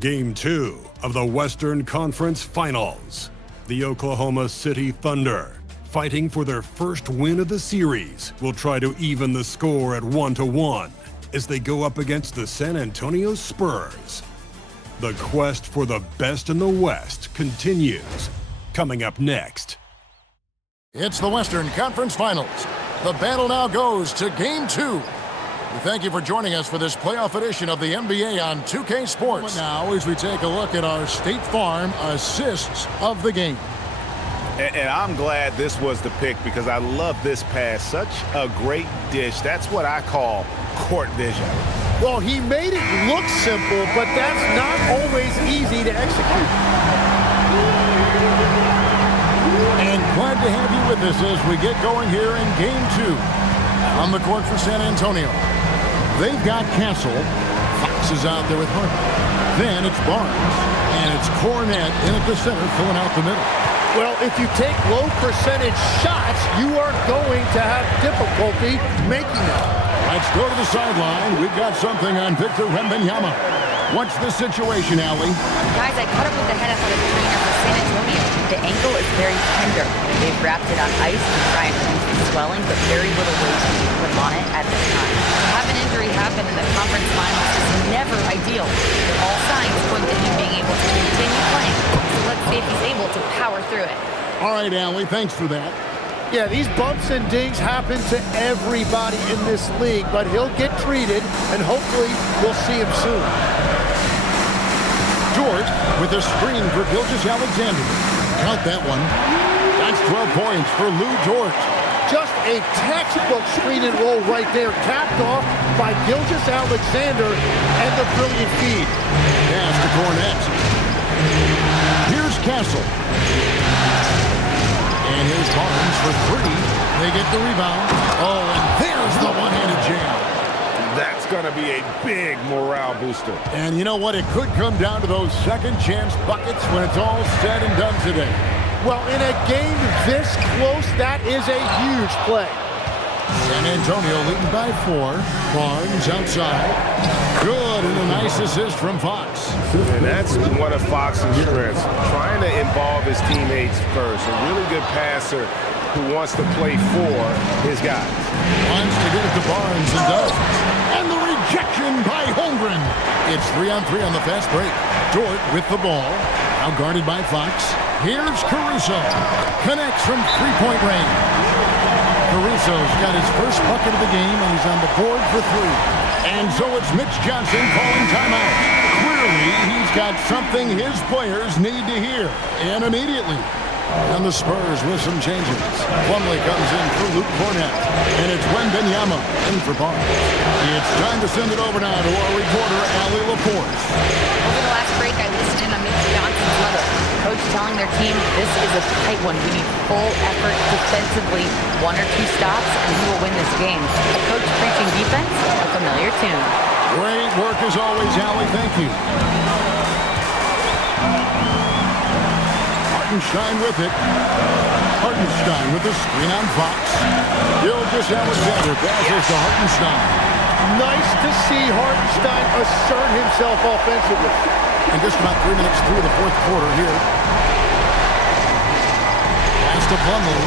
Game 2 of the Western Conference Finals. The Oklahoma City Thunder, fighting for their first win of the series, will try to even the score at 1-1 as they go up against the San Antonio Spurs. The quest for the best in the West continues. Coming up next. It's the Western Conference Finals. The battle now goes to Game 2. We thank you for joining us for this playoff edition of the NBA on 2K Sports. Now, as we take a look at our State Farm assists of the game. And I'm glad this was the pick because I love this pass. Such a great dish. That's what I call court vision. Well, he made it look simple, but that's not always easy to execute. And glad to have you with us as we get going here in Game 2. On the court for San Antonio, they've got Castle. Fox is out there with Harper. Then it's Barnes, and it's Cornette in at the center, filling out the middle. Well, if you take low percentage shots, you are going to have difficulty making them. Let's go to the sideline. We've got something on Victor Wembanyama. What's the situation, Allie? Guys, I caught up with the head athletic trainer for San Antonio. The ankle is very tender. They've wrapped it on ice to try and reduce the swelling, but very little weight can be put on it at this time. To have an injury happen in the conference finals is never ideal. All signs point to him being able to continue playing. So let's see if he's able to power through it. All right, Allie, thanks for that. Yeah, these bumps and dings happen to everybody in this league, but he'll get treated, and hopefully we'll see him soon. George with a screen for Gilgeous-Alexander. Count that one. That's 12 points for Lou George. Just a textbook screen and roll right there, capped off by Gilgeous-Alexander and the brilliant feed. Pass to Cornette. Here's Castle. And here's Barnes for three. They get the rebound. Oh, and there's the one-handed jam. That's going to be a big morale booster. And you know what? It could come down to those second-chance buckets when it's all said and done today. Well, in a game this close, that is a huge play. San Antonio leading by 4. Barnes outside. Good, and a nice assist from Fox. And that's one of Fox's strengths, trying to involve his teammates first. A really good passer who wants to play for his guys. Wants to get it to Barnes and does. And the rejection by Holmgren. It's 3-on-3 on the fast break. Dort with the ball. Now guarded by Fox. Here's Caruso. Connects from three-point range. Caruso's got his first bucket of the game, and he's on the board for 3. And so it's Mitch Johnson calling timeout. Clearly, he's got something his players need to hear, and immediately. And the Spurs with some changes. Plumlee comes in for Luke Cornette, and it's Wembanyama in for Barnes. It's time to send it over now to our reporter, Allie LaForce. Over the last break, I listened in on Mitch Johnson's mother. Coach telling their team, this is a tight one. We need full effort defensively. 1 or 2 stops, and we will win this game. A coach preaching defense, a familiar tune. Great work as always, Allie. Thank you. Hartenstein with it. Hartenstein with the screen on Fox. Gilgeous-Alexander passes to Hartenstein. Nice to see Hartenstein assert himself offensively. And just about 3 minutes through the fourth quarter here. Pass to Plumlee.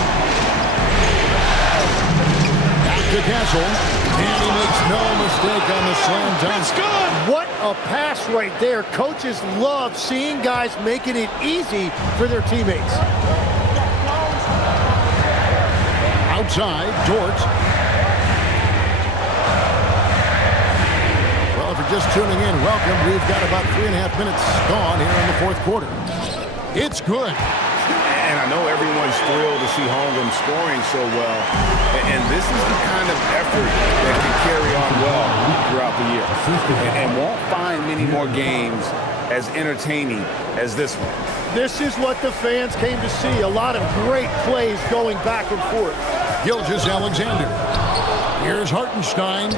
Back to Castle. And he makes no mistake on the slam dunk. It's good! What a pass right there. Coaches love seeing guys making it easy for their teammates. Outside, Dort. Well, if you're just tuning in, welcome. We've got about 3.5 minutes gone here in the fourth quarter. It's good. And I know everyone's thrilled to see Holmgren scoring so well. And this is the kind of effort that can carry on well throughout the year. And won't find many more games as entertaining as this one. This is what the fans came to see. A lot of great plays going back and forth. Gilgeous-Alexander. Here's Hartenstein.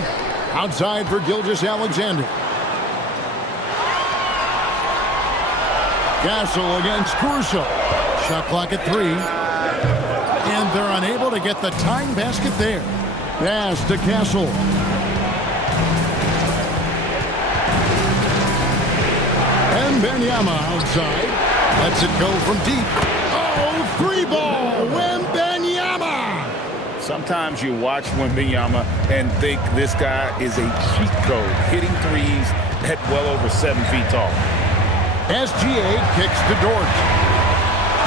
Outside for Gilgeous-Alexander. Castle against Caruso. Shot clock at 3. And they're unable to get the tying basket there. Pass to Castle. And Wembanyama outside. Lets it go from deep. Oh, three ball. Wembanyama. Sometimes you watch Wembanyama and think this guy is a cheat code, hitting threes at well over 7 feet tall. SGA kicks to Dort.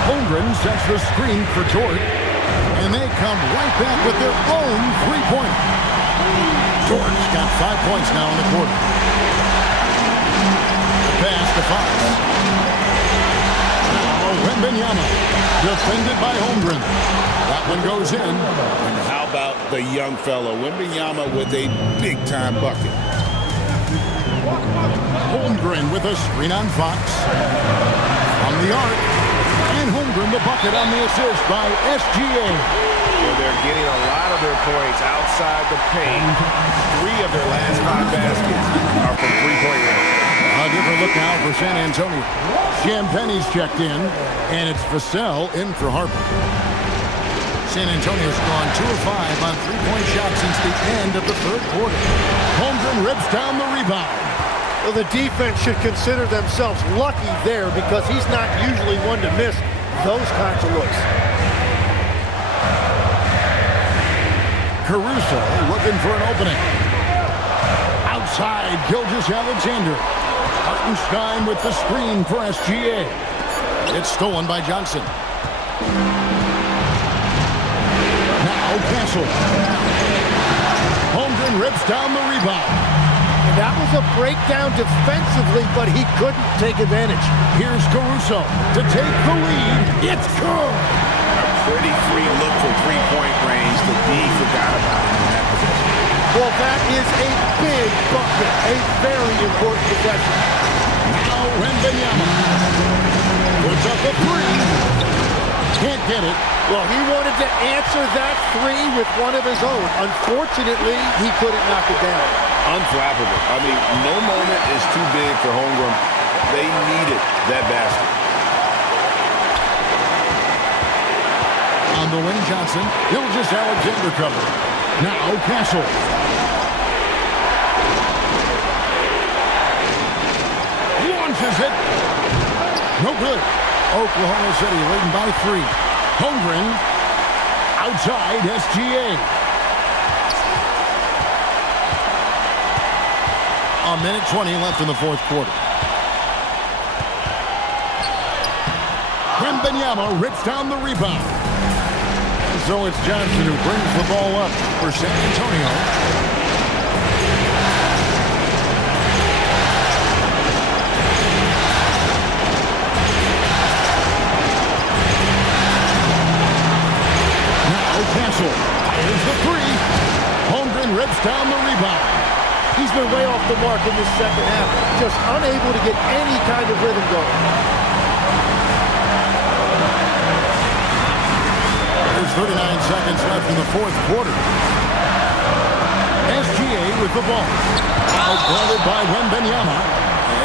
Holmgren sets the screen for Dort. And they come right back with their own three-pointer. Dort's got 5 points now in the quarter. Pass to Fox. Now Wembanyama, defended by Holmgren. That one goes in. And how about the young fellow, Wembanyama with a big-time bucket. Holmgren with a screen on Fox. From the arc. And Holmgren the bucket on the assist by SGA. Well, they're getting a lot of their points outside the paint. 3 of their last 5 baskets are from three-point range. A different look now for San Antonio. Champagne's checked in, and it's Vassell in for Harper. San Antonio's gone 2 of 5 on three-point shots since the end of the third quarter. Holmgren rips down the rebound. Well, the defense should consider themselves lucky there because he's not usually one to miss those kinds of looks. Caruso looking for an opening. Outside, Gilgeous-Alexander. Hartenstein with the screen for SGA. It's stolen by Johnson. Now Castle. Holmgren rips down the rebound. And that was a breakdown defensively, but he couldn't take advantage. Here's Caruso to take the lead. It's good. Pretty free look for three-point range. The D forgot about it in that position. Well, that is a big bucket, a very important possession. Now Wembanyama puts up a three. Can't get it. Well, he wanted to answer that three with one of his own. Unfortunately, he couldn't knock it down. Unflappable. I mean, no moment is too big for Holmgren. They needed that basket. On the wing, Johnson. Gilgeous-Alexander cover. Now Castle. Launches it. No good. Oklahoma City leading by 3. Holmgren outside SGA. A minute 20 left in the fourth quarter. Wembanyama rips down the rebound. And so it's Johnson who brings the ball up for San Antonio. Castle fires the three. Holmgren rips down the rebound. He's been way off the mark in this second half, just unable to get any kind of rhythm going. There's 39 seconds left in the fourth quarter. SGA with the ball. Outguarded by Wembanyama.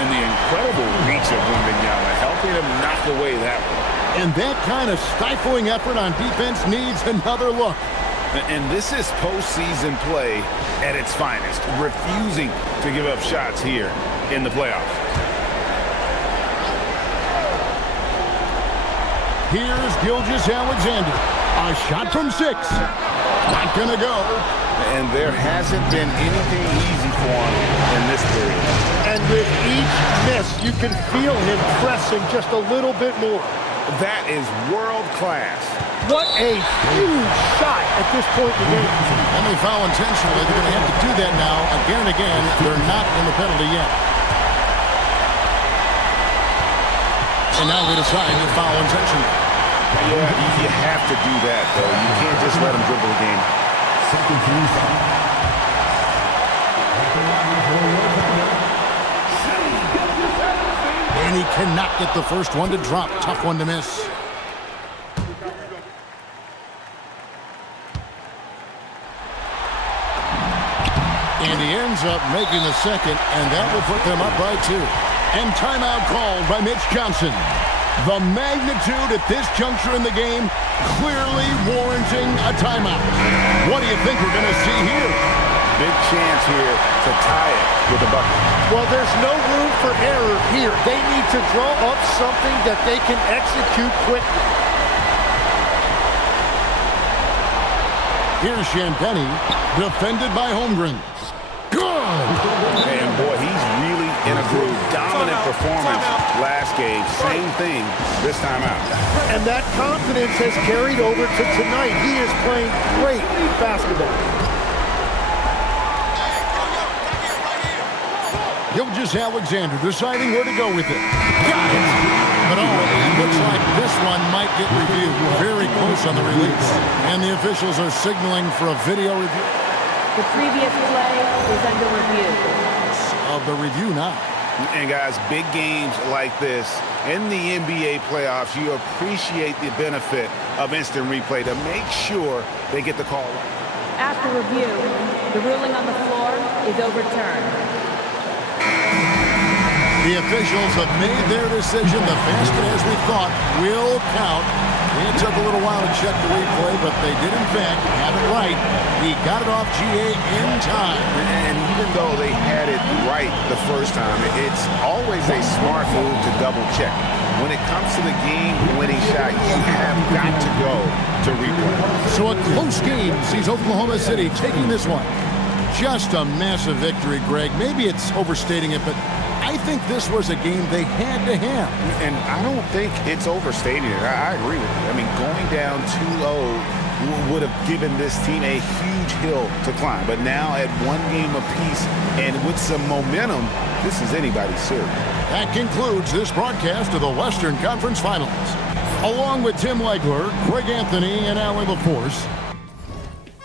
And the incredible reach of Wembanyama, helping him knock away that one. And that kind of stifling effort on defense needs another look. And this is postseason play at its finest, refusing to give up shots here in the playoffs. Here's Gilgeous-Alexander. A shot from 6. Not gonna go. And there hasn't been anything easy for him in this period. And with each miss, you can feel him pressing just a little bit more. That is world class. What a huge shot at this point in the game. And they foul intentionally. They're going to have to do that now again and again. They're not in the penalty yet. And now they decide to foul intentionally. Yeah, you have to do that, though. You can't just let them dribble the game. And he cannot get the first one to drop. Tough one to miss. And he ends up making the second, and that will put them up by 2. And timeout called by Mitch Johnson. The magnitude at this juncture in the game clearly warranting a timeout. What do you think we're going to see here? Big chance here to tie it. with the bucket. Well, there's no room for error here. They need to draw up something that they can execute quickly. Here's Champagny, defended by Holmgren. Good! And boy, he's really in a groove. Dominant performance last game. Same thing this time out. And that confidence has carried over to tonight. He is playing great basketball. Gilgeous-Alexander deciding where to go with it. Got it! But it looks like this one might get reviewed. Very close on the release. And the officials are signaling for a video review. The previous play is under review. Of the review now. And guys, big games like this in the NBA playoffs, you appreciate the benefit of instant replay to make sure they get the call right. After review, the ruling on the floor is overturned. The officials have made their decision. The basket, as we thought, will count. It took a little while to check the replay, but they did, in fact, have it right. He got it off GA in time. And even though they had it right the first time, it's always a smart move to double check. When it comes to the game-winning shot, you have got to go to replay. So a close game sees Oklahoma City taking this one. Just a massive victory, Greg. Maybe it's overstating it, but I think this was a game they had to have. And I don't think it's overstating it. I agree with you. I mean, going down 2-0 would have given this team a huge hill to climb. But now at one game apiece and with some momentum, this is anybody's series. That concludes this broadcast of the Western Conference Finals. Along with Tim Legler, Greg Anthony, and Allie LaForce,